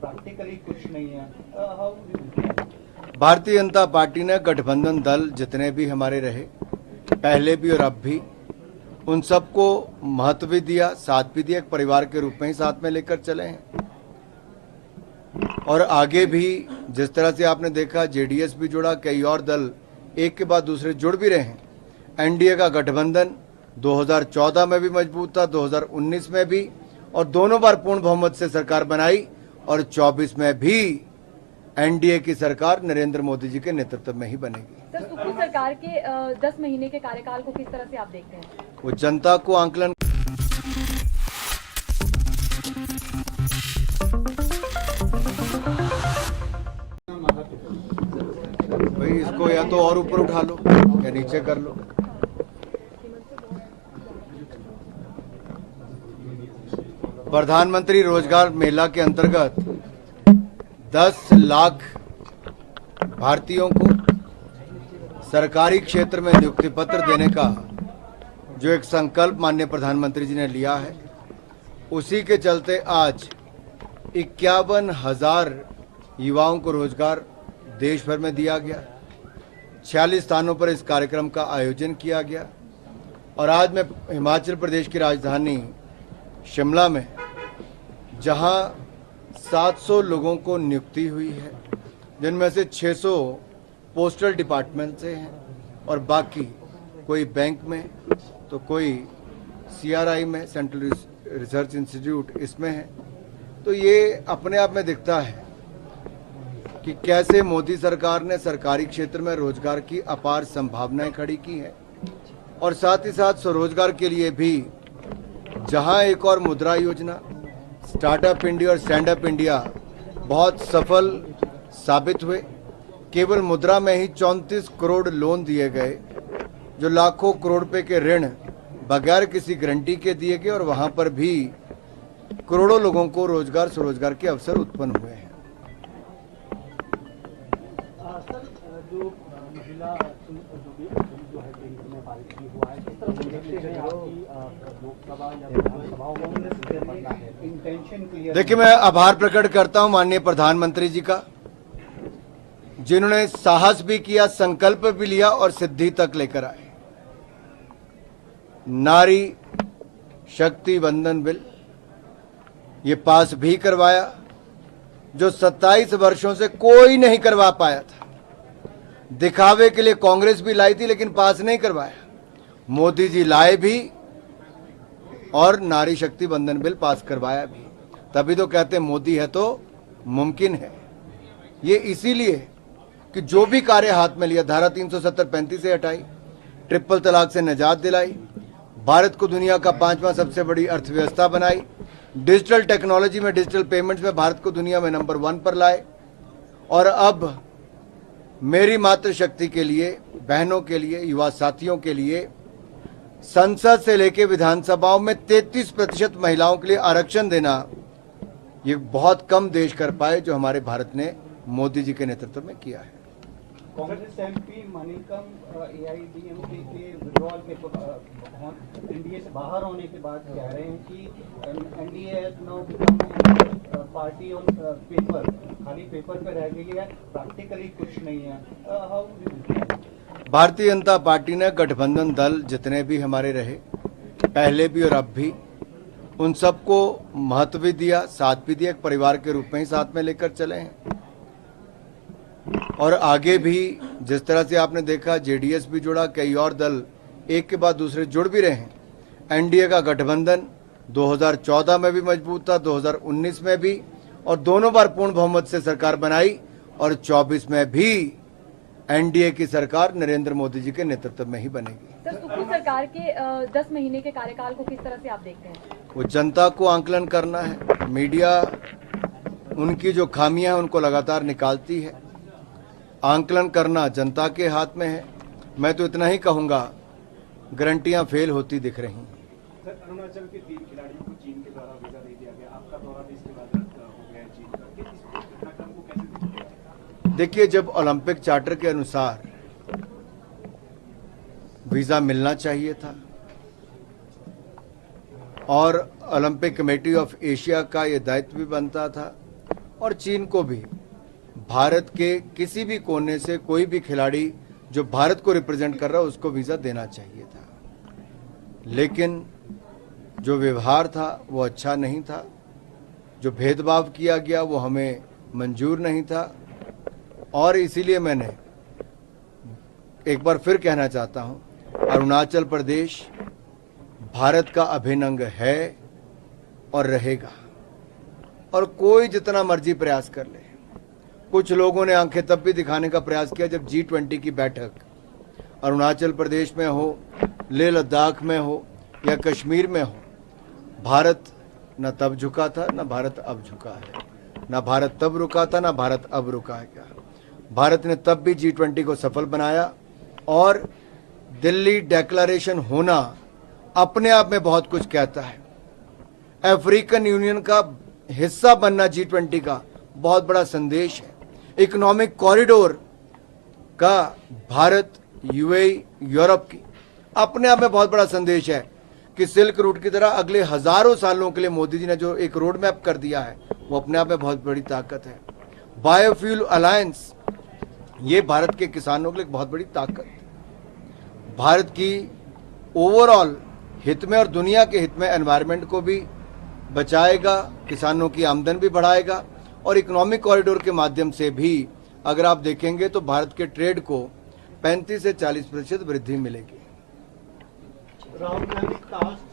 Practically कुछ नहीं है। हाउ भारतीय जनता पार्टी ने गठबंधन दल जितने भी हमारे रहे पहले भी और अब भी उन सबको महत्व भी दिया, साथ भी दिया, एक परिवार के रूप में ही साथ में लेकर चले हैं। और आगे भी जिस तरह से आपने देखा जेडीएस भी जुड़ा, कई और दल एक के बाद दूसरे जुड़ भी रहे हैं। एनडीए का गठबंधन 2014 में भी मजबूत था, 2019 में भी, और दोनों बार पूर्ण बहुमत से सरकार बनाई और 24 में भी एनडीए की सरकार नरेंद्र मोदी जी के नेतृत्व में ही बनेगी। सर, सुप्रीम सरकार के 10 महीने के कार्यकाल को किस तरह से आप देखते हैं? वो जनता को आंकलन भाई, इसको या तो और ऊपर उठा लो या नीचे कर लो। प्रधानमंत्री रोजगार मेला के अंतर्गत 10 लाख भारतीयों को सरकारी क्षेत्र में नियुक्ति पत्र देने का जो एक संकल्प माननीय प्रधानमंत्री जी ने लिया है, उसी के चलते आज 51,000 युवाओं को रोजगार देश भर में दिया गया। 46 स्थानों पर इस कार्यक्रम का आयोजन किया गया। और आज मैं हिमाचल प्रदेश की राजधानी शिमला में, जहां 700 लोगों को नियुक्ति हुई है, जिनमें से 600 पोस्टल डिपार्टमेंट से हैं और बाकी कोई बैंक में तो कोई सीआरआई में, सेंट्रल रिसर्च इंस्टीट्यूट, इसमें है। तो ये अपने आप में दिखता है कि कैसे मोदी सरकार ने सरकारी क्षेत्र में रोजगार की अपार संभावनाएं खड़ी की हैं। और साथ ही साथ स्वरोजगार के लिए भी जहां एक और मुद्रा योजना, स्टार्टअप इंडिया और स्टैंड अप इंडिया बहुत सफल साबित हुए। केवल मुद्रा में ही 34 करोड़ लोन दिए गए, जो लाखों करोड़ रुपए के ऋण बगैर किसी गारंटी के दिए गए, और वहां पर भी करोड़ों लोगों को रोजगार स्वरोजगार के अवसर उत्पन्न हुए हैं। सर, जो महिला जो है केंद्र में पारित हुआ है, किस तरह से देखते हैं आपकी लोकसभा या विधानसभाओं में इंटेंशन क्लियर? देखिए, मैं आभार प्रकट करता हूं माननीय प्रधानमंत्री जी का, जिन्होंने साहस भी किया, संकल्प भी लिया और सिद्धि तक लेकर आए। नारी शक्ति वंदन बिल ये पास भी करवाया, जो 27 वर्षों से कोई नहीं करवा पाया था। दिखावे के लिए कांग्रेस भी लाई थी, लेकिन पास नहीं करवाया। मोदी जी लाए भी और नारी शक्ति वंदन बिल पास करवाया भी। तभी तो कहते हैं मोदी है तो मुमकिन है। ये इसीलिए कि जो भी कार्य हाथ में लिया, धारा 370-35 से हटाई, ट्रिपल तलाक से निजात दिलाई, भारत को दुनिया का 5वां सबसे बड़ी अर्थव्यवस्था बनाई, डिजिटल टेक्नोलॉजी में, डिजिटल पेमेंट्स में भारत को दुनिया में नंबर 1 पर लाए। और अब मेरी मातृशक्ति के लिए, बहनों के लिए, युवा साथियों के लिए संसद से लेकर विधानसभाओं में 33% महिलाओं के लिए आरक्षण देना, ये बहुत कम देश कर पाए, जो हमारे भारत ने मोदी जी के नेतृत्व में किया है। कांग्रेस एमपी मनिकम एआईडीएमके के विड्रॉल के एनडीए से बाहर होने के बाद कह रहे हैं कि NDA has now become party on paper, खाली पेपर पे रह गई है, प्रैक्टिकली कुछ नहीं है। हाउ भारतीय जनता पार्टी ने गठबंधन दल जितने भी हमारे रहे पहले भी और अब भी उन सबको महत्व भी दिया, साथ भी दिया, एक परिवार के रूप में ही साथ में लेकर चले हैं। और आगे भी जिस तरह से आपने देखा जेडीएस भी जुड़ा, कई और दल एक के बाद दूसरे जुड़ भी रहे हैं। एनडीए का गठबंधन 2014 में भी मजबूत था, 2019 में भी, और दोनों बार पूर्ण बहुमत से सरकार बनाई और 24 में भी एनडीए की सरकार नरेंद्र मोदी जी के नेतृत्व में ही बनेगी। सर, सुप्रीम सरकार के 10 महीने के कार्यकाल को किस तरह से आप देखते हैं? वो जनता को आंकलन करना है। मीडिया उनकी जो खामियां हैं उनको लगातार निकालती है। आंकलन करना जनता के हाथ में है। मैं तो इतना ही कहूंगा, गारंटियां फेल होती दिख रही हैं। अरुणाचल के 3 खिलाड़ियों को चीन के द्वारा वीजा दे दिया गया, आपका दौरा भी इसके बाद रद्द हो गया है चीन का। इस घटनाक्रम को कैसे देखते हैं? देखिए, जब ओलंपिक चार्टर के अनुसार वीजा मिलना चाहिए था और ओलंपिक कमेटी ऑफ एशिया का ये दायित्व भी बनता था और चीन को भी भारत के किसी भी कोने से कोई भी खिलाड़ी जो भारत को रिप्रेजेंट कर रहा है उसको वीज़ा देना चाहिए था, लेकिन जो व्यवहार था वो अच्छा नहीं था, जो भेदभाव किया गया वो हमें मंजूर नहीं था। और इसीलिए मैंने एक बार फिर कहना चाहता हूं, अरुणाचल प्रदेश भारत का अभिन्न अंग है और रहेगा, और कोई जितना मर्जी प्रयास कर ले। कुछ लोगों ने आंखें तब भी दिखाने का प्रयास किया जब G20 की बैठक अरुणाचल प्रदेश में हो, लेह लद्दाख में हो या कश्मीर में हो, भारत न तब झुका था न भारत अब झुका है, न भारत तब रुका था न भारत अब रुकाएगा। भारत ने तब भी G20 को सफल बनाया, और दिल्ली डिक्लेरेशन होना अपने आप में बहुत कुछ कहता है। अफ्रीकन यूनियन का हिस्सा बनना G20 का बहुत बड़ा संदेश है। इकोनॉमिक कॉरिडोर का भारत, यूएई, यूरोप की अपने आप में बहुत बड़ा संदेश है कि सिल्क रूट की तरह अगले हजारों सालों के लिए मोदी जी ने जो एक रोड मैप कर दिया है वो अपने आप में बहुत बड़ी ताकत है। बायोफ्यूल अलायंस, ये भारत के किसानों के लिए बहुत बड़ी ताकत है। भारत की ओवरऑल हित में और दुनिया के हित में एनवायरनमेंट को भी बचाएगा, किसानों की आमदन भी बढ़ाएगा, और इकोनॉमिक कॉरिडोर के माध्यम से भी अगर आप देखेंगे तो भारत के ट्रेड को 35 से 40% वृद्धि मिलेगी। राहुल गांधी टास्क